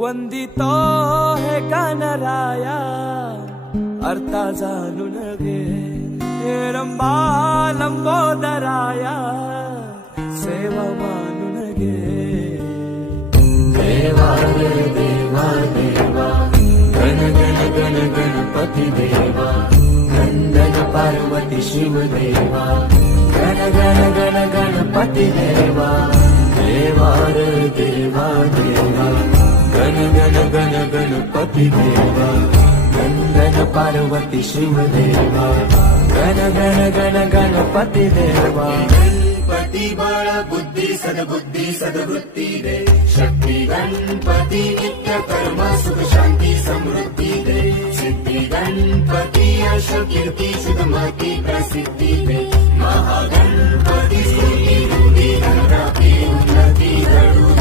वंदितो हे गणराया अर्था जाणून घे हे रंबा लंबोदराया सेवा मानून घे देवा रे देवा देवा गण गण गण गणपती देवा नंदन पार्वती शिव देवा गण गण गण गणपती देवा देवा रे देवा देवा गण गण गण गणपती देवा नंदन पार्वती शिव देवा गण गण गण गणपती देवा गणपती बाळ बुद्धी सद्बुद्धी दे शक्ती गणपती नित्य कर्म सुख शांती समृद्धी दे सिद्धी गणपती यश कीर्ती सुधमती प्रसिद्धी दे महागणपती स्तुती बुद्धी धनप्राप्ती उन्नती घडू